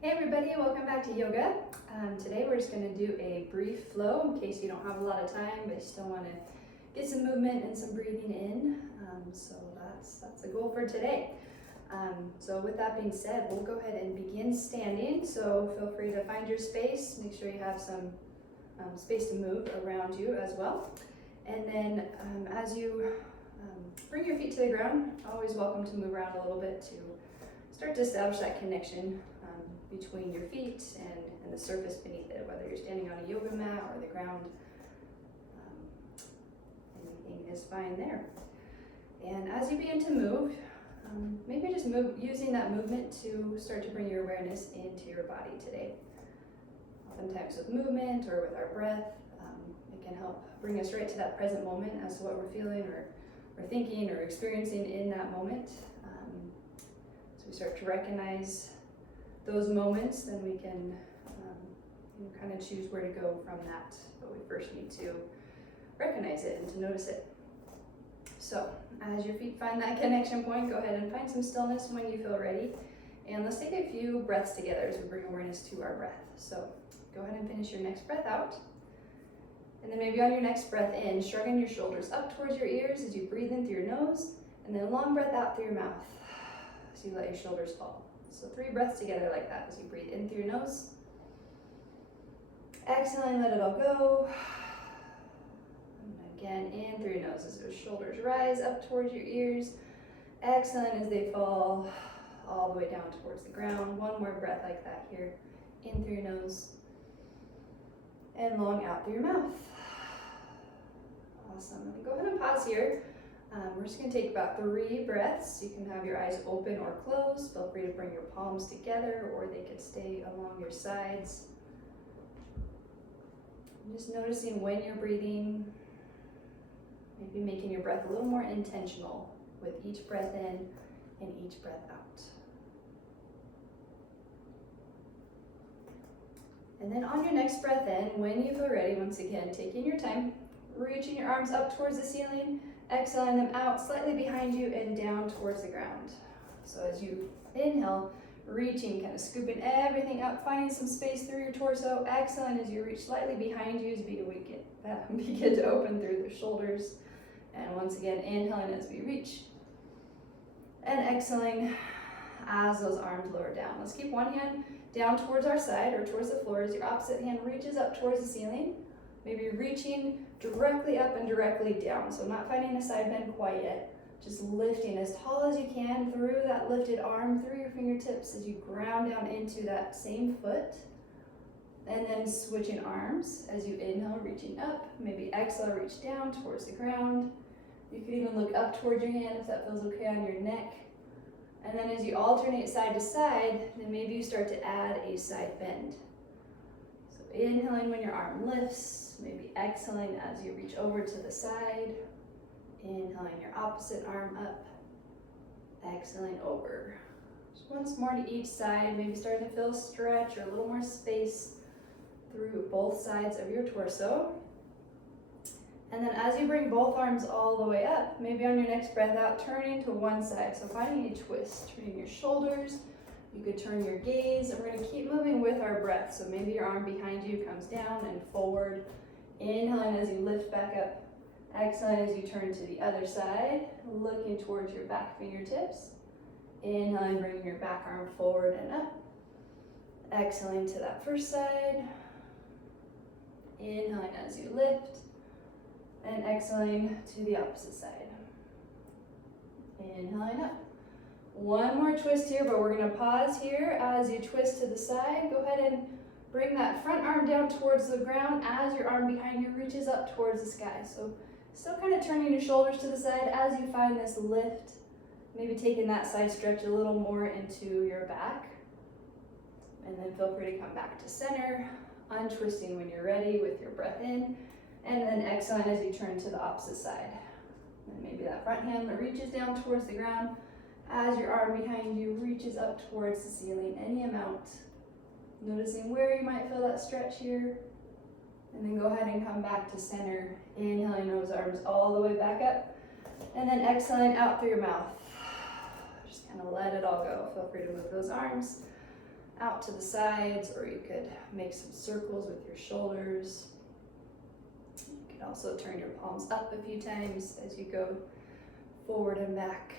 Hey everybody, welcome back to yoga. Today we're just going to do a brief flow in case you don't have a lot of time but you still want to get some movement and some breathing in. So that's the goal for today. So with that being said, we'll go ahead and begin standing. So feel free to find your space, make sure you have some space to move around you as well. And then as you bring your feet to the ground, always welcome to move around a little bit to start to establish that connection between your feet and the surface beneath it, whether you're standing on a yoga mat or the ground. Anything is fine there. And as you begin to move, maybe just move using that movement to start to bring your awareness into your body today. Oftentimes with movement or with our breath, it can help bring us right to that present moment as to what we're feeling or thinking or experiencing in that moment. So we start to recognize those moments, then we can kind of choose where to go from that. But we first need to recognize it and to notice it. So as your feet find that connection point, go ahead and find some stillness when you feel ready. And let's take a few breaths together as we bring awareness to our breath. So go ahead and finish your next breath out. And then maybe on your next breath in, shrugging your shoulders up towards your ears as you breathe in through your nose, and then a long breath out through your mouth as you let your shoulders fall. So 3 breaths together like that as you breathe in through your nose. Exhaling, let it all go. And again, in through your nose as your shoulders rise up towards your ears. Exhaling as they fall all the way down towards the ground. One more breath like that here. In through your nose. And long out through your mouth. Awesome. And go ahead and pause here. We're just going to take about 3 breaths. You can have your eyes open or closed. Feel free to bring your palms together or they could stay along your sides. And just noticing when you're breathing, maybe making your breath a little more intentional with each breath in and each breath out. And then on your next breath in, when you feel ready, once again, taking your time, reaching your arms up towards the ceiling, exhaling them out slightly behind you and down towards the ground. So as you inhale, reaching, kind of scooping everything up, finding some space through your torso. Exhaling as you reach slightly behind you as we begin to open through the shoulders. And once again, inhaling as we reach. And exhaling as those arms lower down. Let's keep one hand down towards our side or towards the floor as your opposite hand reaches up towards the ceiling. Maybe reaching directly up and directly down. So not finding a side bend quite yet. Just lifting as tall as you can through that lifted arm, through your fingertips as you ground down into that same foot. And then switching arms as you inhale, reaching up. Maybe exhale, reach down towards the ground. You could even look up towards your hand if that feels okay on your neck. And then as you alternate side to side, then maybe you start to add a side bend. So inhaling when your arm lifts, maybe exhaling as you reach over to the side. Inhaling your opposite arm up, exhaling over. Just once more to each side, maybe starting to feel a stretch or a little more space through both sides of your torso. And then as you bring both arms all the way up, maybe on your next breath out, turning to one side. So finding a twist, turning your shoulders. You could turn your gaze, and we're going to keep moving with our breath. So maybe your arm behind you comes down and forward. Inhaling as you lift back up. Exhaling as you turn to the other side, looking towards your back fingertips. Inhaling, bringing your back arm forward and up. Exhaling to that first side. Inhaling as you lift. And exhaling to the opposite side. Inhaling up. One more twist here, but we're going to pause here as you twist to the side. Go ahead and bring that front arm down towards the ground as your arm behind you reaches up towards the sky. So still kind of turning your shoulders to the side as you find this lift. Maybe taking that side stretch a little more into your back. And then feel free to come back to center, untwisting when you're ready with your breath in. And then exhaling as you turn to the opposite side. And maybe that front hand that reaches down towards the ground as your arm behind you reaches up towards the ceiling, any amount. Noticing where you might feel that stretch here. And then go ahead and come back to center, inhaling those arms all the way back up. And then exhaling out through your mouth. Just kind of let it all go. Feel free to move those arms out to the sides, or you could make some circles with your shoulders. You can also turn your palms up a few times as you go forward and back.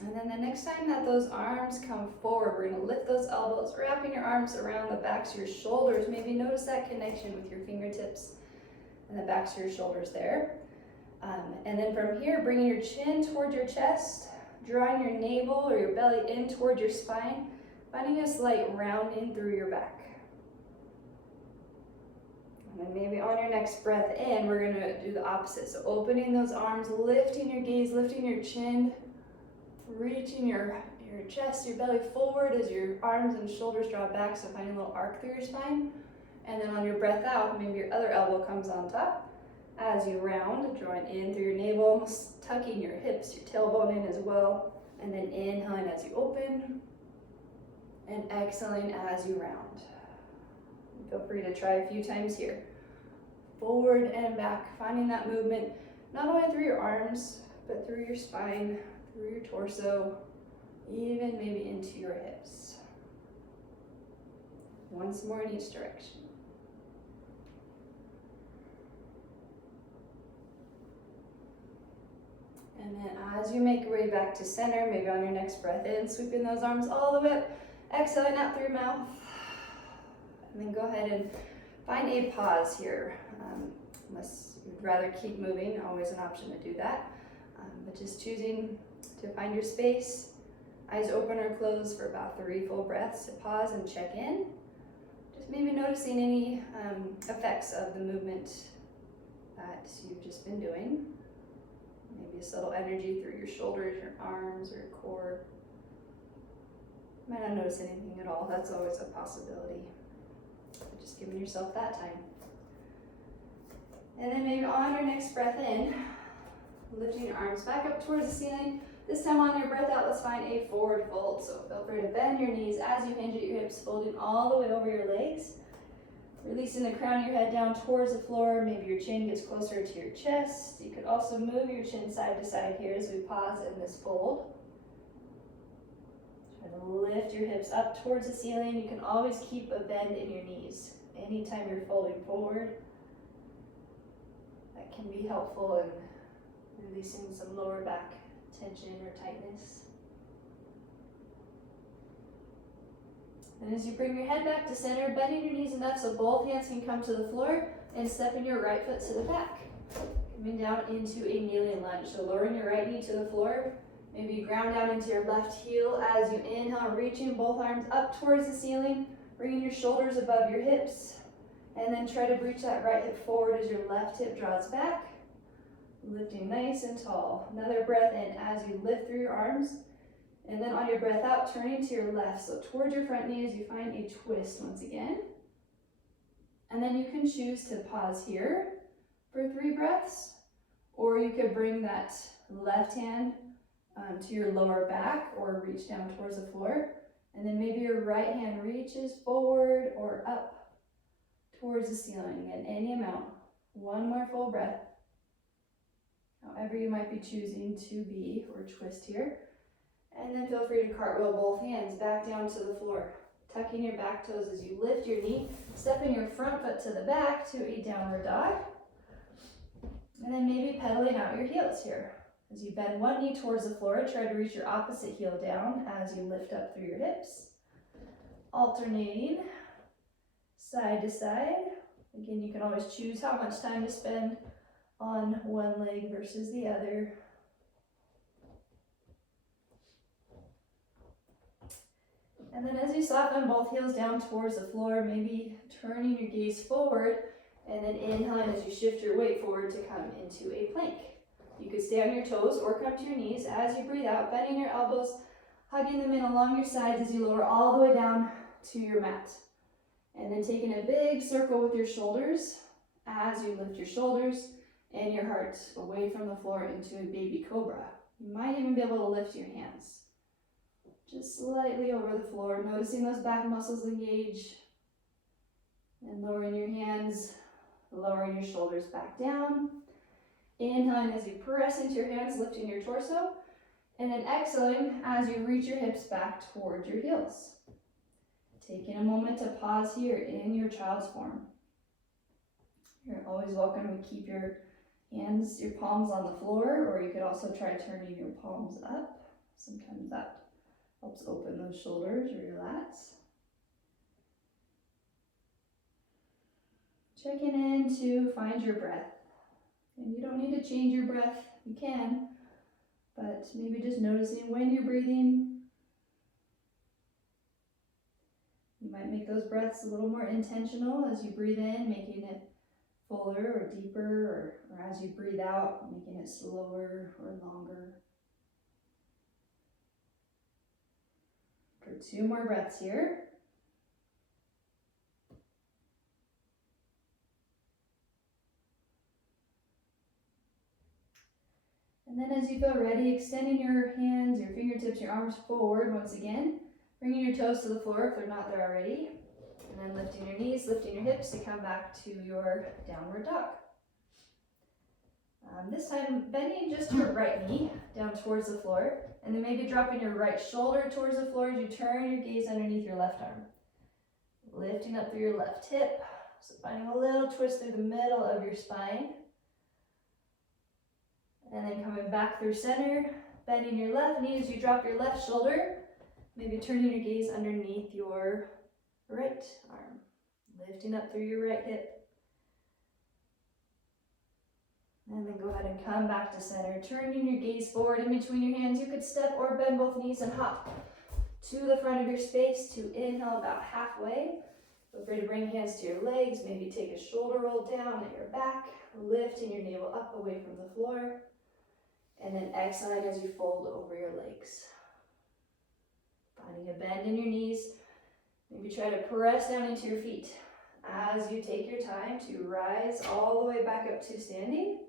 And then the next time that those arms come forward, we're gonna lift those elbows, wrapping your arms around the backs of your shoulders. Maybe notice that connection with your fingertips and the backs of your shoulders there. And then from here, bringing your chin toward your chest, drawing your navel or your belly in toward your spine, finding a slight rounding through your back. And then maybe on your next breath in, we're gonna do the opposite. So opening those arms, lifting your gaze, lifting your chin, reaching your chest, your belly forward as your arms and shoulders draw back, so finding a little arc through your spine. And then on your breath out, maybe your other elbow comes on top. As you round, drawing in through your navel, almost tucking your hips, your tailbone in as well. And then inhaling as you open, and exhaling as you round. Feel free to try a few times here. Forward and back, finding that movement, not only through your arms, but through your spine, through your torso, even maybe into your hips. Once more in each direction. And then as you make your way back to center, maybe on your next breath in, sweeping those arms all the way up, exhaling out through your mouth. And then go ahead and find a pause here. Unless you'd rather keep moving, always an option to do that. But just choosing to find your space, eyes open or closed for about 3 full breaths, to pause and check in. Just maybe noticing any effects of the movement that you've just been doing. Maybe a subtle energy through your shoulders, your arms, or your core. You might not notice anything at all. That's always a possibility. But just giving yourself that time. And then maybe on your next breath in, lifting your arms back up towards the ceiling. This time on your breath out, let's find a forward fold. So feel free to bend your knees as you hinge at your hips, folding all the way over your legs. Releasing the crown of your head down towards the floor. Maybe your chin gets closer to your chest. You could also move your chin side to side here as we pause in this fold. Try to lift your hips up towards the ceiling. You can always keep a bend in your knees anytime you're folding forward. That can be helpful in releasing some lower back tension or tightness. And as you bring your head back to center, bending your knees enough so both hands can come to the floor, and stepping your right foot to the back. Coming down into a kneeling lunge. So lowering your right knee to the floor. Maybe you ground down into your left heel as you inhale, reaching both arms up towards the ceiling, bringing your shoulders above your hips. And then try to reach that right hip forward as your left hip draws back. Lifting nice and tall. Another breath in as you lift through your arms. And then on your breath out, turning to your left. So towards your front knee as you find a twist once again. And then you can choose to pause here for 3 breaths. Or you could bring that left hand to your lower back or reach down towards the floor. And then maybe your right hand reaches forward or up towards the ceiling in any amount. 1 more full breath. However you might be choosing to be or twist here. And then feel free to cartwheel both hands back down to the floor. Tucking your back toes as you lift your knee, stepping your front foot to the back to a downward dog. And then maybe pedaling out your heels here. As you bend one knee towards the floor, try to reach your opposite heel down as you lift up through your hips. Alternating side to side. Again, you can always choose how much time to spend on one leg versus the other. And then as you soften both heels down towards the floor, maybe turning your gaze forward, and then inhaling as you shift your weight forward to come into a plank. You could stay on your toes or come to your knees as you breathe out, bending your elbows, hugging them in along your sides as you lower all the way down to your mat. And then taking a big circle with your shoulders as you lift your shoulders and your heart away from the floor into a baby cobra. You might even be able to lift your hands just slightly over the floor, noticing those back muscles engage, and lowering your hands, lowering your shoulders back down. Inhaling as you press into your hands, lifting your torso, And then exhaling as you reach your hips back towards your heels. Taking a moment to pause here in your child's form. You're always welcome to keep your hands, your palms on the floor, or you could also try turning your palms up. Sometimes that helps open those shoulders or your lats. Checking in to find your breath. And you don't need to change your breath, you can, but maybe just noticing when you're breathing. You might make those breaths a little more intentional as you breathe in, making it fuller or deeper, or as you breathe out, making it slower or longer. For 2 more breaths here. And then as you feel ready, extending your hands, your fingertips, your arms forward once again, bringing your toes to the floor if they're not there already, and then lifting your knees, lifting your hips to come back to your downward dog. This time, bending just your right knee down towards the floor, and then maybe dropping your right shoulder towards the floor as you turn your gaze underneath your left arm. Lifting up through your left hip, so finding a little twist through the middle of your spine. And then coming back through center, bending your left knee as you drop your left shoulder, maybe turning your gaze underneath your right arm. Lifting up through your right hip. And then go ahead and come back to center, turning your gaze forward in between your hands. You could step or bend both knees and hop to the front of your space to inhale about halfway. Feel free to bring hands to your legs, maybe take a shoulder roll down at your back, lifting your navel up away from the floor. And then exhaling as you fold over your legs. Finding a bend in your knees. Maybe try to press down into your feet as you take your time to rise all the way back up to standing.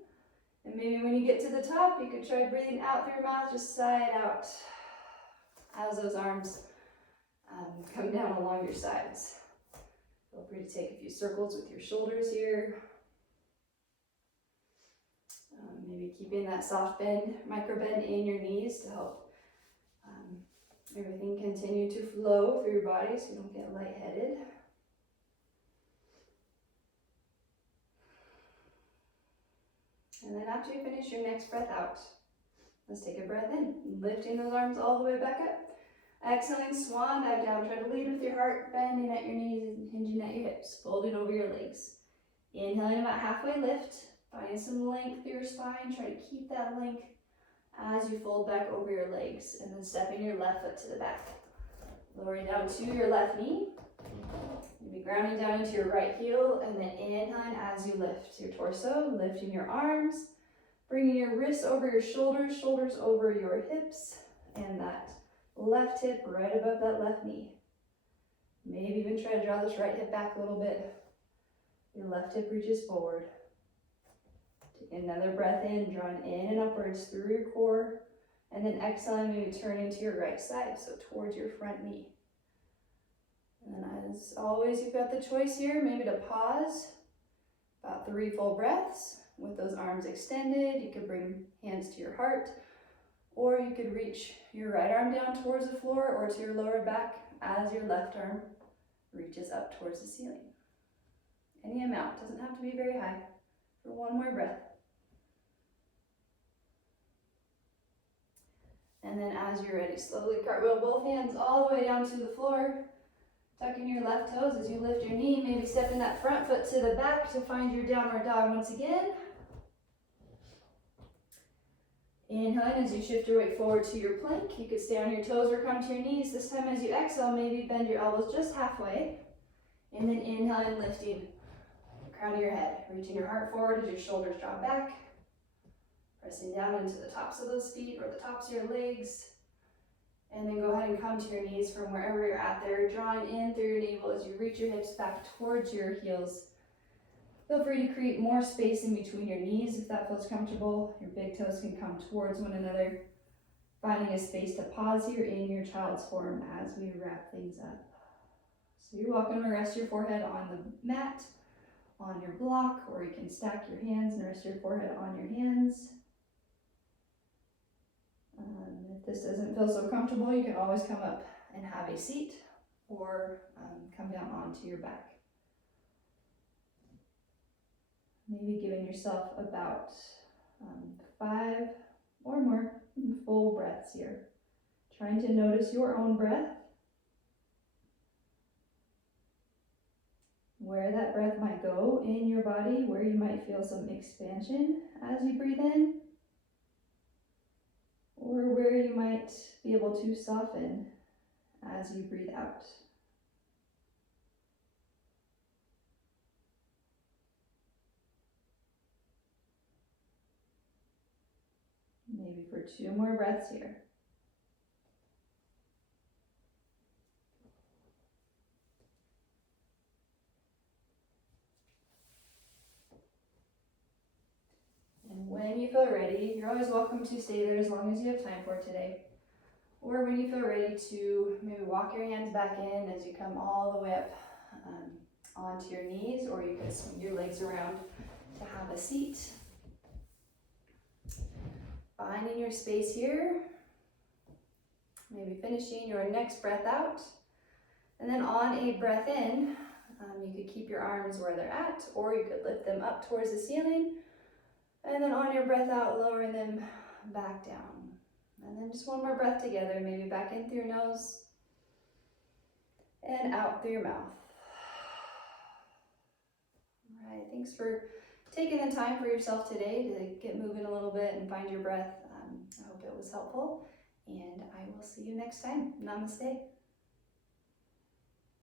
And maybe when you get to the top, you could try breathing out through your mouth, just side out as those arms come down along your sides. Feel free to take a few circles with your shoulders here. Maybe keeping that soft bend, micro bend in your knees to help everything continue to flow through your body so you don't get lightheaded. And then after you finish your next breath out, let's take a breath in, lifting those arms all the way back up. Exhaling, swan dive down. Try to lead with your heart, bending at your knees and hinging at your hips, folding over your legs. Inhaling about halfway lift, finding some length through your spine. Try to keep that length as you fold back over your legs, and then stepping your left foot to the back. Lowering down to your left knee. Maybe grounding down into your right heel, and then inhaling as you lift your torso, lifting your arms, bringing your wrists over your shoulders, shoulders over your hips, and that left hip right above that left knee. Maybe even try to draw this right hip back a little bit. Your left hip reaches forward. Take another breath in, drawing in and upwards through your core, and then exhaling, maybe turning to your right side, so towards your front knee. And as always, you've got the choice here, maybe to pause about 3 full breaths with those arms extended. You could bring hands to your heart, or you could reach your right arm down towards the floor or to your lower back as your left arm reaches up towards the ceiling. Any amount, doesn't have to be very high. For 1 more breath. And then as you're ready, slowly cartwheel both hands all the way down to the floor. Tucking your left toes as you lift your knee, maybe stepping that front foot to the back to find your downward dog once again. Inhaling as you shift your weight forward to your plank. You could stay on your toes or come to your knees. This time as you exhale, maybe bend your elbows just halfway. And then inhaling, lifting the crown of your head. Reaching your heart forward as your shoulders drop back. Pressing down into the tops of those feet or the tops of your legs. And then go ahead and come to your knees from wherever you're at there, drawing in through your navel as you reach your hips back towards your heels. Feel free to create more space in between your knees if that feels comfortable. Your big toes can come towards one another. Finding a space to pause here in your child's form as we wrap things up. So you're welcome to rest your forehead on the mat, on your block, or you can stack your hands and rest your forehead on your hands. if this doesn't feel so comfortable, you can always come up and have a seat or come down onto your back. Maybe giving yourself about 5 or more full breaths here. Trying to notice your own breath, where that breath might go in your body, where you might feel some expansion as you breathe in, or where you might be able to soften as you breathe out. Maybe for 2 more breaths here. And when you feel ready, you're always welcome to stay there as long as you have time for today. Or when you feel ready to maybe walk your hands back in as you come all the way up onto your knees, or you could swing your legs around to have a seat. Finding your space here. Maybe finishing your next breath out. And then on a breath in, you could keep your arms where they're at, or you could lift them up towards the ceiling. And then on your breath out, lowering them back down. And then just one more breath together, maybe back in through your nose and out through your mouth. All right, thanks for taking the time for yourself today to get moving a little bit and find your breath. I hope it was helpful, and I will see you next time. Namaste.